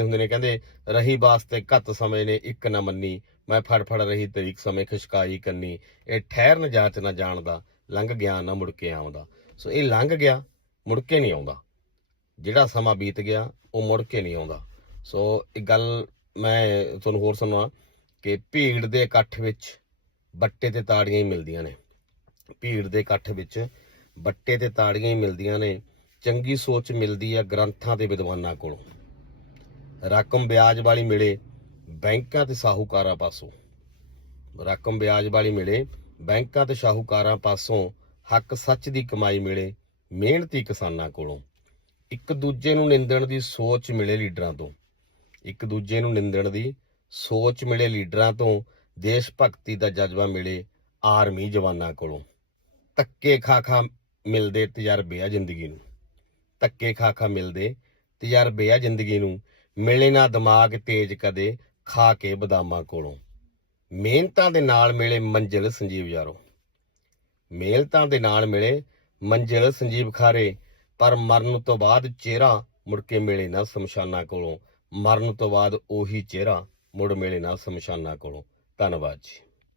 ਹੁੰਦੇ ਨੇ, ਕਹਿੰਦੇ ਰਹੀ ਵਾਸਤੇ ਘੱਤ ਸਮੇਂ ਨੇ, ਇੱਕ ਨਾ ਮੰਨੀ। ਮੈਂ ਫੜ ਫੜ ਰਹੀ ਤਰੀਕ ਸਮੇਂ ਖਿਸਕਾਈ ਕੰਨੀ ਇਹ ਠਹਿਰਨ ਜਾਚ ਨਾ ਜਾਣਦਾ, ਲੰਘ ਗਿਆ ਨਾ ਮੁੜ ਕੇ ਆਉਂਦਾ। ਸੋ ਇਹ ਲੰਘ ਗਿਆ, ਮੁੜ ਕੇ ਨਹੀਂ ਆਉਂਦਾ। ਜਿਹੜਾ ਸਮਾਂ ਬੀਤ ਗਿਆ, ਉਹ ਮੁੜ ਕੇ ਨਹੀਂ ਆਉਂਦਾ। ਸੋ ਇੱਕ ਗੱਲ ਮੈਂ ਤੁਹਾਨੂੰ ਹੋਰ ਸੁਣਾਵਾਂ ਕਿ ਭੀੜ ਦੇ ਇਕੱਠ ਵਿੱਚ ਬੱਟੇ ਤੇ ਤਾੜੀਆਂ ਹੀ ਮਿਲਦੀਆਂ ਨੇ। ਭੀੜ ਦੇ ਇਕੱਠ ਵਿੱਚ ਬੱਟੇ ਤੇ ਤਾੜੀਆਂ ਹੀ ਮਿਲਦੀਆਂ ਨੇ। ਚੰਗੀ ਸੋਚ ਮਿਲਦੀ ਆ ਗ੍ਰੰਥਾਂ ਦੇ ਵਿਦਵਾਨਾਂ ਕੋਲੋਂ। ਰਕਮ ਵਿਆਜ ਵਾਲੀ ਮਿਲੇ ਬੈਂਕਾਂ ਤੇ ਸਾਹੂਕਾਰਾਂ ਪਾਸੋਂ। ਰਕਮ ਵਿਆਜ ਵਾਲੀ ਮਿਲੇ ਬੈਂਕਾਂ ਤੇ ਸ਼ਾਹੂਕਾਰਾਂ ਪਾਸੋਂ ਹੱਕ ਸੱਚ ਦੀ ਕਮਾਈ ਮਿਲੇ ਮਿਹਨਤੀ ਕਿਸਾਨਾਂ ਕੋਲੋਂ। ਇੱਕ ਦੂਜੇ ਨੂੰ ਨਿੰਦਣ ਦੀ ਸੋਚ ਮਿਲੇ ਲੀਡਰਾਂ ਤੋਂ। ਇੱਕ ਦੂਜੇ ਨੂੰ ਨਿੰਦਣ ਦੀ ਸੋਚ ਮਿਲੇ ਲੀਡਰਾਂ ਤੋਂ ਦੇਸ਼ ਭਗਤੀ ਦਾ ਜਜ਼ਬਾ ਮਿਲੇ ਆਰਮੀ ਜਵਾਨਾਂ ਕੋਲੋਂ। ਧੱਕੇ ਖਾ ਖਾ ਮਿਲਦੇ ਤਜਰਬੇ ਆ ਜ਼ਿੰਦਗੀ ਨੂੰ। ਧੱਕੇ ਖਾ ਖਾ ਮਿਲਦੇ ਤਜਰਬੇ ਆ ਜ਼ਿੰਦਗੀ ਨੂੰ। ਮਿਲੇ ਨਾ ਦਿਮਾਗ ਤੇਜ ਕਦੇ ਖਾ ਕੇ ਬਦਾਮਾਂ ਕੋਲੋਂ। ਮਿਹਨਤਾਂ ਦੇ ਨਾਲ ਮਿਲੇ ਮੰਜ਼ਿਲ ਸੰਜੀਵ ਯਾਰੋ। ਮਿਹਨਤਾਂ ਦੇ ਨਾਲ ਮਿਲੇ ਮੰਜ਼ਿਲ ਸੰਜੀਵ ਖਾਰੇ, ਪਰ ਮਰਨ ਤੋਂ ਬਾਅਦ ਚਿਹਰਾ ਮੁੜ ਕੇ ਮਿਲੇ ਨਾ ਸ਼ਮਸ਼ਾਨਾ ਕੋਲੋਂ। ਮਰਨ ਤੋਂ ਬਾਅਦ ਉਹੀ ਚਿਹਰਾ ਮੁੜ ਮਿਲੇ ਨਾ ਸ਼ਮਸ਼ਾਨਾ ਕੋਲੋਂ। ਧੰਨਵਾਦ ਜੀ।